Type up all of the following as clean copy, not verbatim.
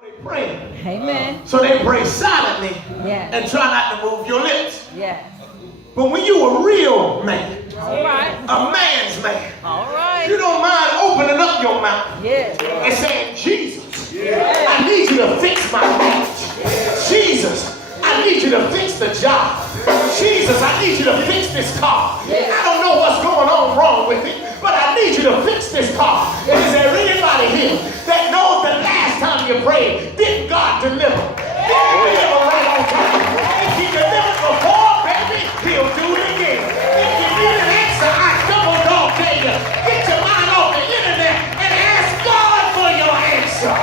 They pray. Amen. So they pray silently and try not to move your lips. Yes. But when you a real man, All right. a man's man, All right. you don't mind opening up your mouth Yes. and saying, Jesus, I need you to fix my marriage. Jesus, I need you to fix the job. Jesus, I need you to fix this car. I don't know what's going on wrong with it, but I need you to fix this car. Is there anybody here that knows the last time you prayed, did God deliver? Did He deliver right on time? If He delivered before, baby, He'll do it again. If you need an answer, I double dog tell you, get your mind off the internet and ask God for your answer.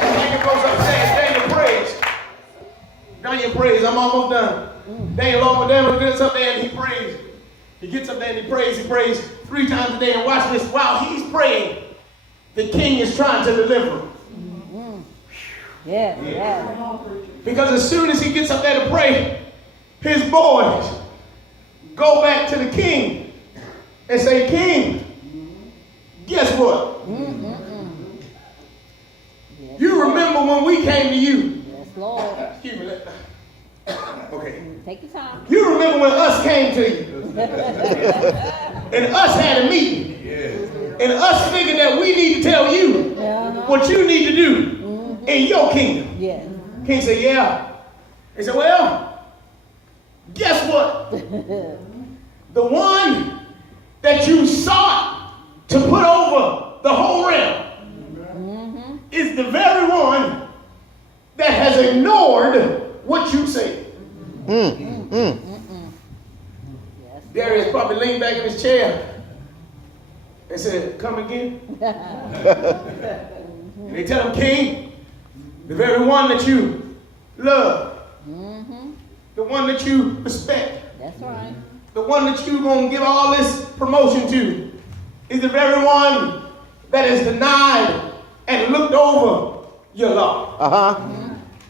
Daniel goes upstairs, Daniel prays. Daniel prays, I'm almost done. Daniel gets up there and he prays. He gets up there and he prays 3 times a day. And watch this, while he's praying, the king is trying to deliver him. Yeah. Because as soon as he gets up there to pray, his boys go back to the king and say, King, guess what? You remember when we came to you? Yes, Lord. Excuse me. Okay. Take your time. You remember when us came to you? And us had a meeting. And us figured that we need to tell you what you need to do in your kingdom. Yes. King said, yeah. He said, well, guess what? The one that you sought to put over the whole realm is the very one that has ignored what you say. Darius probably leaned back in his chair and said, come again? And they tell him, King, the very one that you love, the one that you respect, That's right. the one that you're going to give all this promotion to, is the very one that has denied and looked over your law.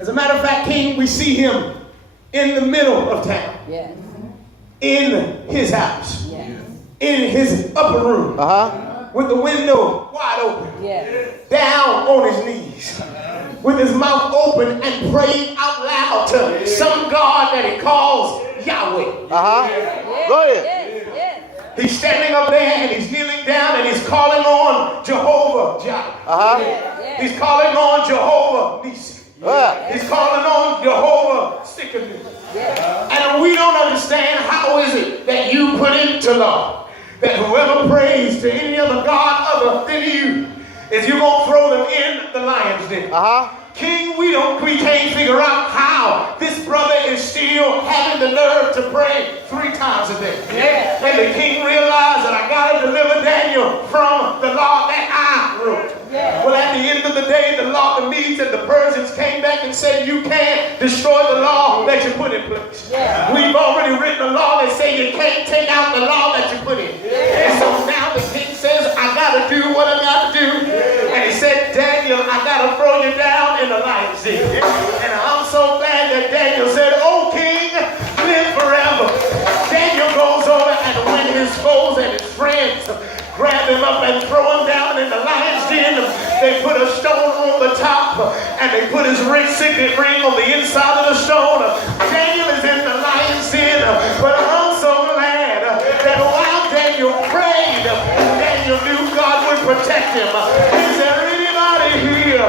As a matter of fact, King, we see him in the middle of town. Yes. In his house. Yes. In his upper room. With the window wide open. Yes. Down on his knees. With his mouth open and praying out loud to some God that he calls Yahweh. Go ahead. Yes. He's standing up there and he's kneeling down and he's calling on Jehovah Jireh. He's calling on Jehovah Nissi. He's calling on Jehovah Sikkenu. And we don't understand how is it that you put into law that whoever prays to any other God other than you is you going to throw them in the lion's den. King, we can't figure out how this brother is still having the nerve to pray 3 times a day. And the king realized that I got to deliver Daniel from the law that I wrote. Well, at the end of the day, the Medes and the Persians came back and said, you can't destroy the law that you put in place. We've already written a law that says you can't take out the law that you put in. And so now the king says, I got to do what I got to do. And he said, Daniel, I got to throw you down in the lion's den. And I'm so glad that Daniel said, oh, king, live forever. Daniel goes over and when his foes and his friends grab him up and throw him down in the lion's den, they put a stone on the top and they put his signet ring on the inside of the stone. Daniel is in the lion's den, but I'm so glad that while Daniel prayed, Daniel knew God would protect him. Is there anybody here